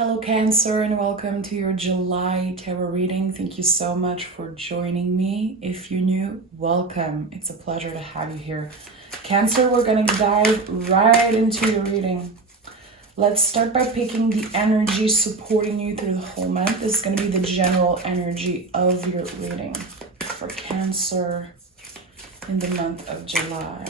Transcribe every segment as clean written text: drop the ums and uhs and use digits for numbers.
Hello Cancer and welcome to your July tarot reading. Thank you so much for joining me. If you're new, welcome. It's a pleasure to have you here. Cancer, we're going to dive right into your reading. Let's start by picking the energy supporting you through the whole month. This is going to be the general energy of your reading for Cancer in the month of July.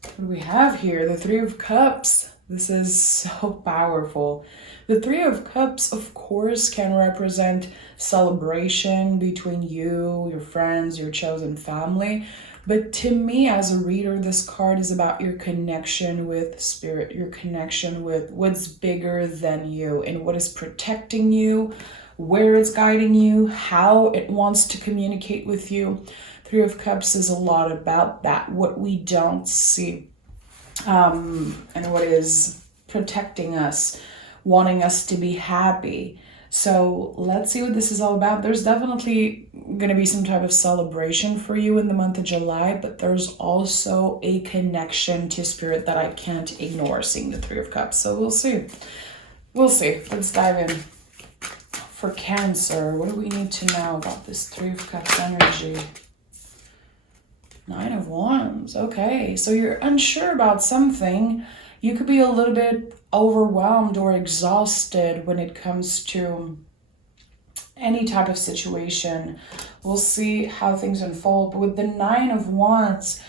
What do we have here? The Three of Cups. This is so powerful. The Three of Cups, of course, can represent celebration between you, your friends, your chosen family. But to me, as a reader, this card is about your connection with spirit, your connection with what's bigger than you and what is protecting you, where it's guiding you, how it wants to communicate with you. Three of Cups is a lot about that, what we don't see. And what is protecting us, wanting us to be happy. So let's see what this is all about. There's definitely going to be some type of celebration for you in the month of July, but there's also a connection to spirit that I can't ignore, seeing the Three of Cups. So we'll see. We'll see. Let's dive in. For Cancer, what do we need to know about this Three of Cups energy? Nine of Wands. Okay, so you're unsure about something. You could be a little bit overwhelmed or exhausted when it comes to any type of situation. We'll see how things unfold. But with the Nine of Wands,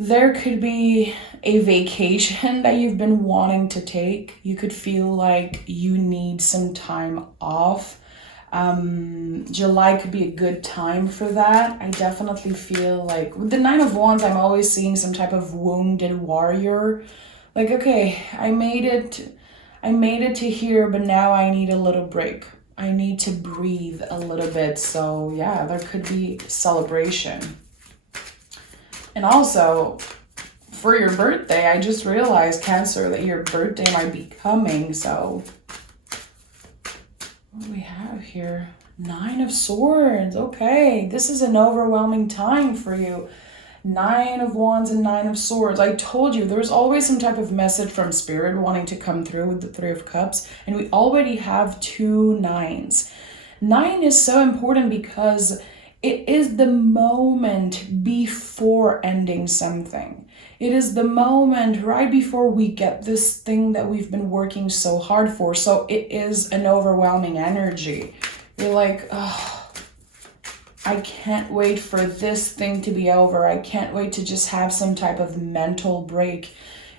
there could be a vacation that you've been wanting to take. You could feel like you need some time off. July could be a good time for that. I definitely feel like with the Nine of Wands, I'm always seeing some type of wounded warrior. Like, okay, I made it to here, but now I need a little break. I need to breathe a little bit. So yeah, there could be celebration. And also for your birthday, I just realized, Cancer, that your birthday might be coming. So what do we have here? Nine of Swords. Okay, this is an overwhelming time for you. Nine of Wands and Nine of Swords. I told you there's always some type of message from spirit wanting to come through with the Three of Cups, and we already have two nines. Nine is so important because it is the moment before ending something. It is the moment right before we get this thing that we've been working so hard for. So it is an overwhelming energy. You're like, oh, I can't wait for this thing to be over. I can't wait to just have some type of mental break.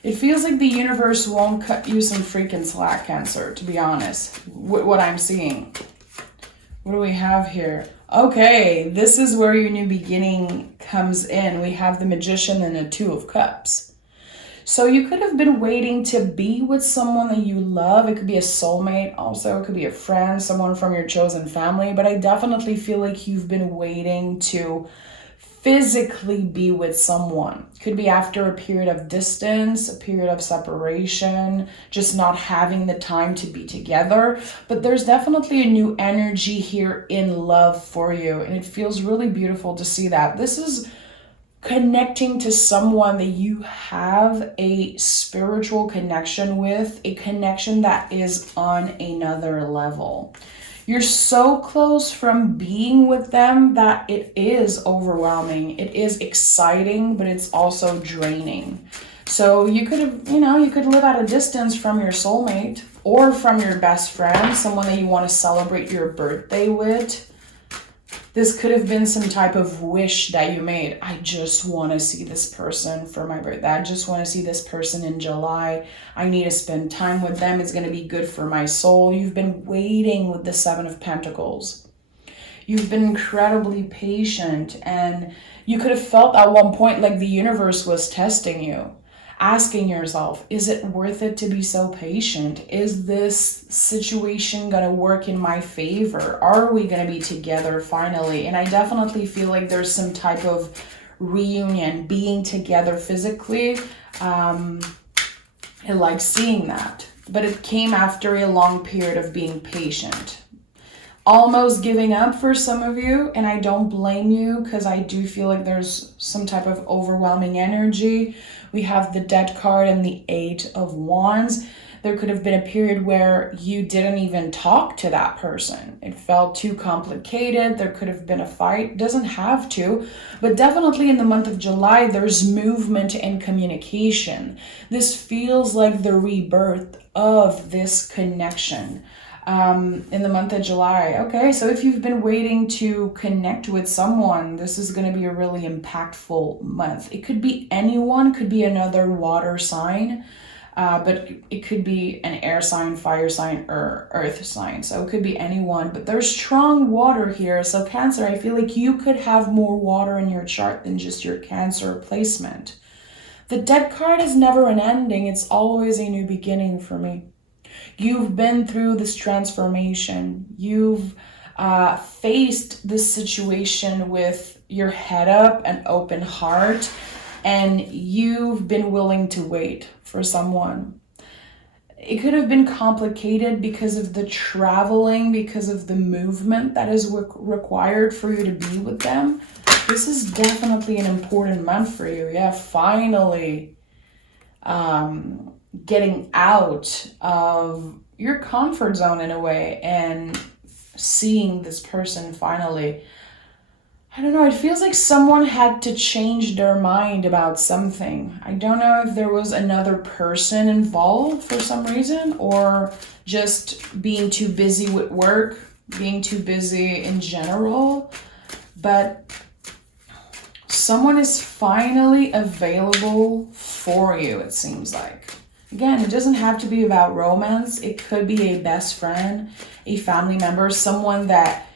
It feels like the universe won't cut you some freaking slack, Cancer, to be honest, with what I'm seeing. What do we have here? Okay, this is where your new beginning comes in. We have the Magician and a Two of Cups. So you could have been waiting to be with someone that you love. It could be a soulmate also. It could be a friend, someone from your chosen family. But I definitely feel like you've been waiting to physically be with someone. Could be after a period of distance, a period of separation, just not having the time to be together. But there's definitely a new energy here in love for you, and it feels really beautiful to see that. This is connecting to someone that you have a spiritual connection with, a connection that is on another level. You're so close from being with them that it is overwhelming. It is exciting, but it's also draining. So you could have, you could live at a distance from your soulmate or from your best friend, someone that you want to celebrate your birthday with. This could have been some type of wish that you made. I just want to see this person for my birthday. I just want to see this person in July. I need to spend time with them. It's going to be good for my soul. You've been waiting with the Seven of Pentacles. You've been incredibly patient, and you could have felt at one point like the universe was testing you. Asking yourself, is it worth it to be so patient? Is this situation gonna work in my favor? Are we gonna be together finally? And I definitely feel like there's some type of reunion, being together physically. I like seeing that. But it came after a long period of being patient. Almost giving up for some of you, and I don't blame you because I do feel like there's some type of overwhelming energy. We have the Death card and the Eight of Wands. There could have been a period where you didn't even talk to that person. It felt too complicated. There could have been a fight. Doesn't have to, but definitely in the month of July, there's movement and communication. This feels like the rebirth of this connection. In the month of July. Okay, so if you've been waiting to connect with someone, this is going to be a really impactful month. It could be anyone, could be another water sign, but it could be an air sign, fire sign, or earth sign. So it could be anyone, but there's strong water here. So Cancer, I feel like you could have more water in your chart than just your Cancer placement. The Dead card is never an ending. It's always a new beginning for me. You've been through this transformation. You've faced this situation with your head up and open heart, and you've been willing to wait for someone. It could have been complicated because of the traveling, because of the movement that is required for you to be with them. This is definitely an important month for you. Yeah, finally. Getting out of your comfort zone in a way and seeing this person finally. I don't know, it feels like someone had to change their mind about something. I don't know if there was another person involved for some reason, or just being too busy with work, being too busy in general, but someone is finally available for you, it seems like. Again, it doesn't have to be about romance. It could be a best friend, a family member, someone that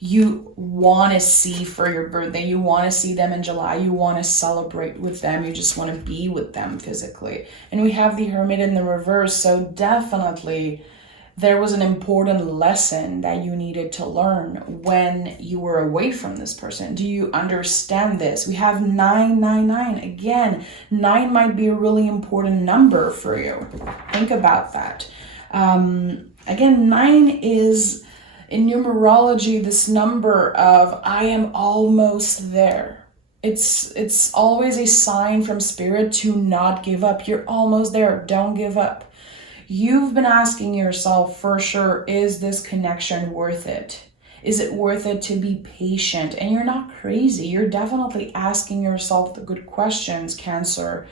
you want to see for your birthday. You want to see them in July. You want to celebrate with them. You just want to be with them physically. And we have the Hermit in the reverse. So definitely there was an important lesson that you needed to learn when you were away from this person. Do you understand this? We have 999. Again, 9 might be a really important number for you. Think about that. Again, 9 is, in numerology, this number of I am almost there. It's always a sign from spirit to not give up. You're almost there. Don't give up. You've been asking yourself for sure, is this connection worth it? Is it worth it to be patient? And you're not crazy. You're definitely asking yourself the good questions, Cancer.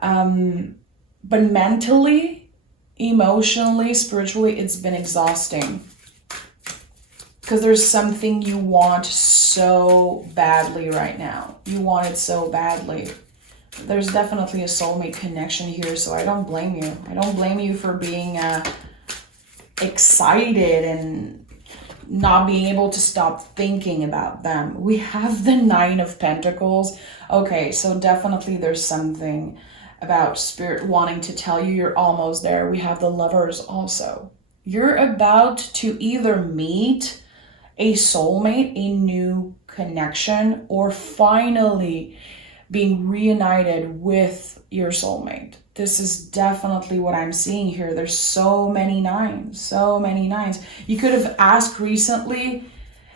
But mentally, emotionally, spiritually, it's been exhausting. Because there's something you want so badly right now. You want it so badly. There's definitely a soulmate connection here, so I don't blame you. I don't blame you for being excited and not being able to stop thinking about them. We have the 9 of Pentacles. Okay, so definitely there's something about spirit wanting to tell you you're almost there. We have the Lovers also. You're about to either meet a soulmate, a new connection, or finally being reunited with your soulmate. This is definitely what I'm seeing here. There's so many 9s, so many 9s. You could have asked recently,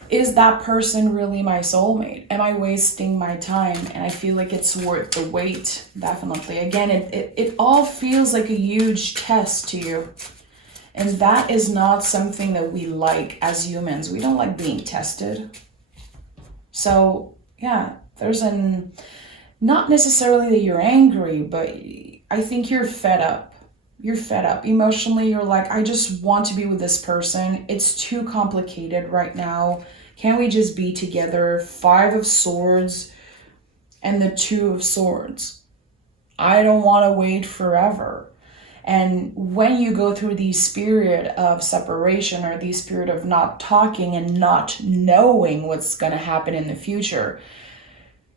is that person really my soulmate? Am I wasting my time? And I feel like it's worth the wait, definitely. Again, it all feels like a huge test to you. And that is not something that we like as humans. We don't like being tested. So yeah, there's not necessarily that you're angry, but I think you're fed up. You're fed up. Emotionally, you're like, I just want to be with this person. It's too complicated right now. Can't we just be together? 5 of Swords and the 2 of Swords. I don't want to wait forever. And when you go through this period of separation or this period of not talking and not knowing what's going to happen in the future,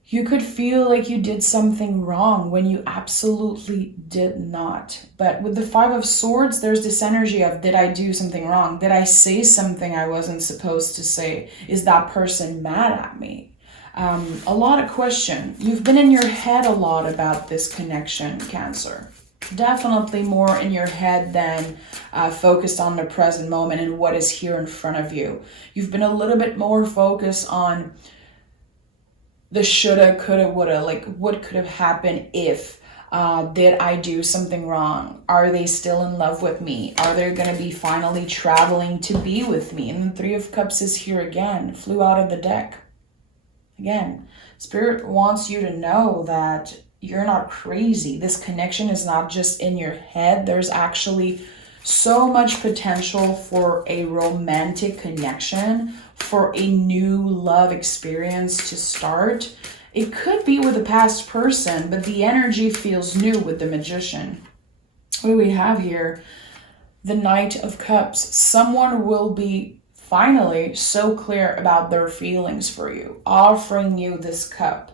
you could feel like you did something wrong when you absolutely did not. But with the 5 of Swords, there's this energy of, did I do something wrong? Did I say something I wasn't supposed to say? Is that person mad at me? A lot of question. You've been in your head a lot about this connection, Cancer. Definitely more in your head than focused on the present moment and what is here in front of you. You've been a little bit more focused on the shoulda, coulda, woulda, like what could have happened if Did I do something wrong? Are they still in love with me? Are they going to be finally traveling to be with me? And the Three of Cups is here again, flew out of the deck. Again, Spirit wants you to know that you're not crazy. This connection is not just in your head. There's actually so much potential for a romantic connection, for a new love experience to start. It could be with a past person, but the energy feels new with the Magician. What do we have here? The Knight of Cups. Someone will be finally so clear about their feelings for you, offering you this cup.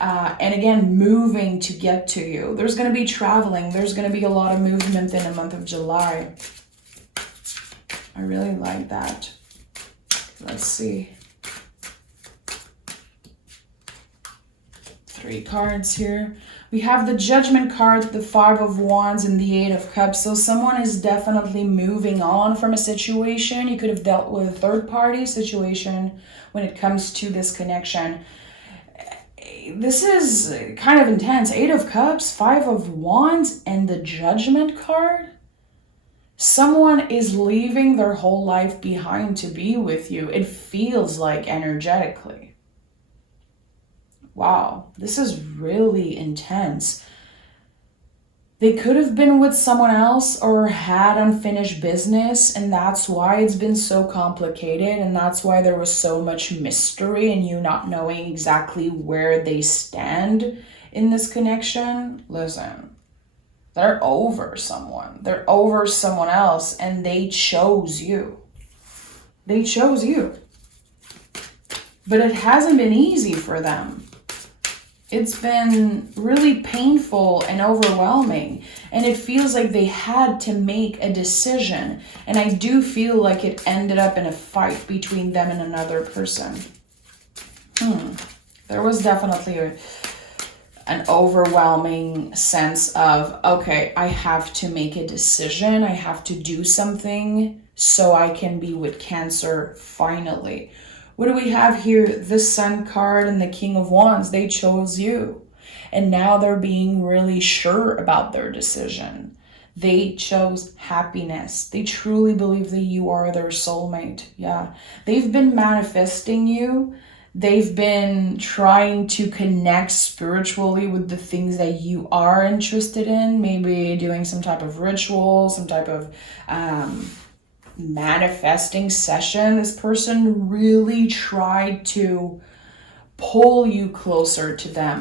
And again, moving to get to you. There's going to be traveling. There's going to be a lot of movement in the month of July. I really like that. Let's see. 3 cards here. We have the Judgment card, the 5 of Wands, and the 8 of Cups. So someone is definitely moving on from a situation. You could have dealt with a third-party situation when it comes to this connection. This is kind of intense. 8 of Cups, 5 of Wands, and the Judgment card. Someone is leaving their whole life behind to be with you. It feels like energetically. Wow, this is really intense. They could have been with someone else or had unfinished business, and that's why it's been so complicated, and that's why there was so much mystery and you not knowing exactly where they stand in this connection. Listen, they're over someone. They're over someone else, and they chose you. They chose you. But it hasn't been easy for them. It's been really painful and overwhelming, and it feels like they had to make a decision, and I do feel like it ended up in a fight between them and another person. There was definitely an overwhelming sense of, okay, I have to make a decision, I have to do something so I can be with Cancer finally. What do we have here? The Sun card and the King of Wands. They chose you. And now they're being really sure about their decision. They chose happiness. They truly believe that you are their soulmate. Yeah. They've been manifesting you. They've been trying to connect spiritually with the things that you are interested in. Maybe doing some type of ritual, some type of manifesting session. This person really tried to pull you closer to them.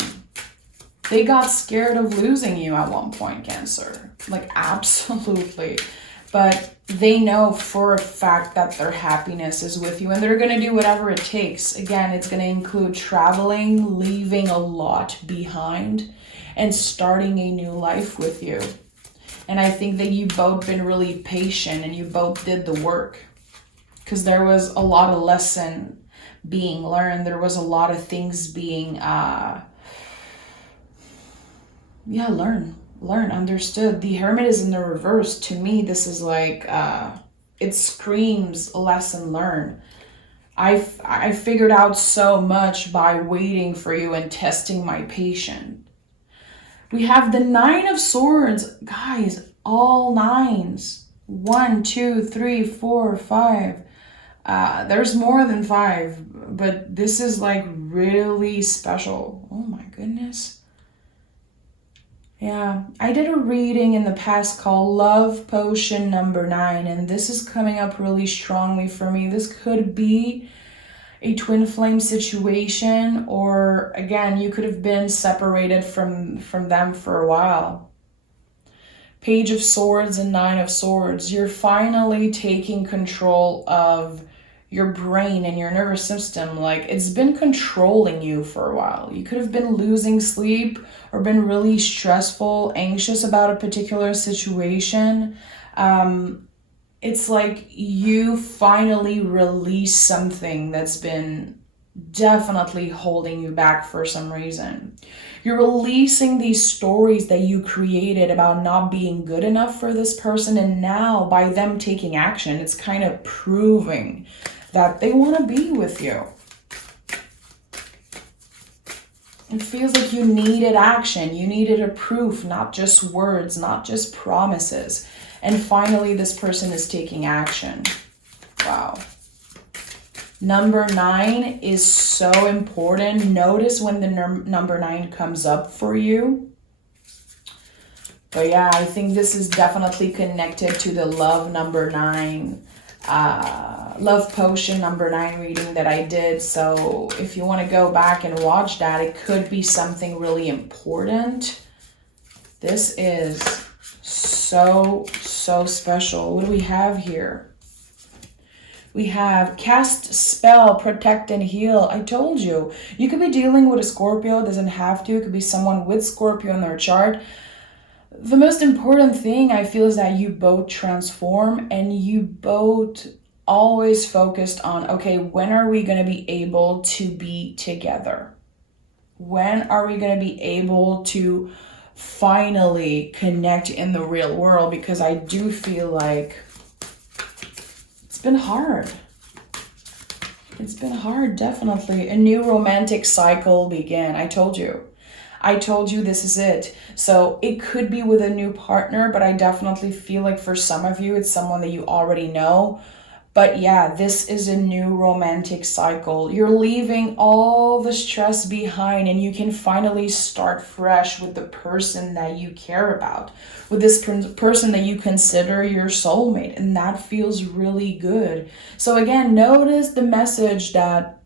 They got scared of losing you at one point, Cancer. Like, absolutely. But they know for a fact that their happiness is with you, and they're going to do whatever it takes. Again, it's going to include traveling, leaving a lot behind, and starting a new life with you. And I think that you both been really patient and you both did the work, because there was a lot of lesson being learned. There was a lot of things being, understood. The Hermit is in the reverse. To me, this is like, it screams a lesson learned. I figured out so much by waiting for you and testing my patience. We have the 9 of Swords. Guys, all 9s. 1, 2, 3, 4, 5. There's more than 5, but this is like really special. Oh my goodness. Yeah, I did a reading in the past called Love Potion number 9, and this is coming up really strongly for me. This could be a twin flame situation, or again, you could have been separated from them for a while. Page of Swords and 9 of Swords. You're finally taking control of your brain and your nervous system. Like, it's been controlling you for a while. You could have been losing sleep or been really stressful, anxious about a particular situation. It's like you finally release something that's been definitely holding you back for some reason. You're releasing these stories that you created about not being good enough for this person, and now by them taking action, it's kind of proving that they want to be with you. It feels like you needed action. You needed a proof, not just words, not just promises. And finally, this person is taking action. Wow. Number 9 is so important. Notice when the number 9 comes up for you. But yeah, I think this is definitely connected to the love number 9. Love potion number 9 reading that I did. So if you want to go back and watch that, it could be something really important. This is so special. What do we have here? We have cast, spell, protect, and heal. I told you. You could be dealing with a Scorpio. It doesn't have to. It could be someone with Scorpio in their chart. The most important thing I feel is that you both transform and you both always focused on, okay, when are we going to be able to be together? When are we going to be able to finally connect in the real world? Because I do feel like it's been hard. It's been hard, definitely. A new romantic cycle began. I told you this is it. So it could be with a new partner, but I definitely feel like for some of you, it's someone that you already know. But yeah, this is a new romantic cycle. You're leaving all the stress behind and you can finally start fresh with the person that you care about, with this person that you consider your soulmate. And that feels really good. So again, notice the message that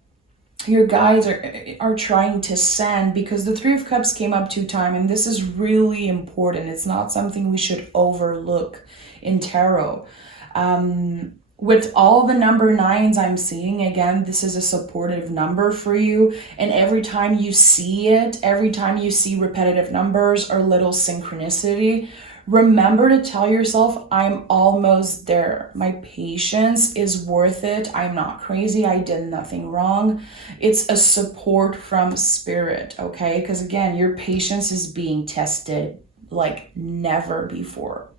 your guides are trying to send, because the 3 of Cups came up 2 times, and this is really important. It's not something we should overlook in tarot. With all the number 9s I'm seeing, again, this is a supportive number for you. And every time you see it, every time you see repetitive numbers or little synchronicity, remember to tell yourself, I'm almost there. My patience is worth it. I'm not crazy. I did nothing wrong. It's a support from spirit, okay? Because again, your patience is being tested like never before.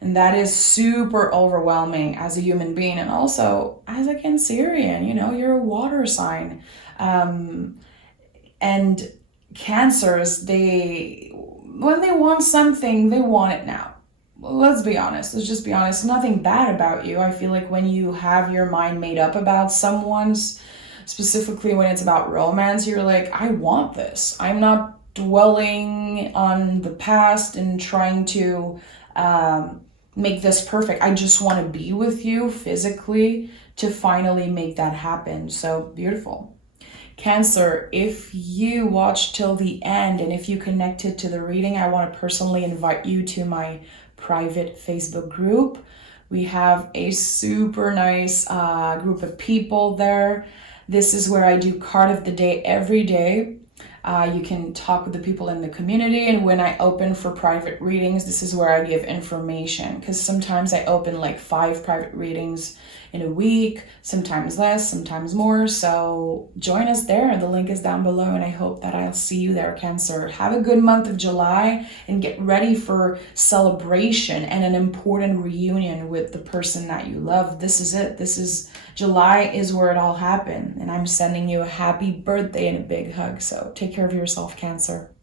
And that is super overwhelming as a human being. And also as a Cancerian, you know, you're a water sign. And Cancers, when they want something, they want it now. Let's be honest. Let's just be honest. Nothing bad about you. I feel like when you have your mind made up about someone, specifically when it's about romance, you're like, I want this. I'm not dwelling on the past and trying to make this perfect. I just want to be with you physically to finally make that happen. So beautiful. Cancer, if you watched till the end and if you connected to the reading, I want to personally invite you to my private Facebook group. We have a super nice group of people there. This is where I do card of the day every day. You can talk with the people in the community, and when I open for private readings, this is where I give information, because sometimes I open like 5 private readings in a week, sometimes less, sometimes more. So join us there. The link is down below, and I hope that I'll see you there, Cancer. Have a good month of July and get ready for celebration and an important reunion with the person that you love. This is it. July is where it all happened, and I'm sending you a happy birthday and a big hug. So take care of yourself, Cancer.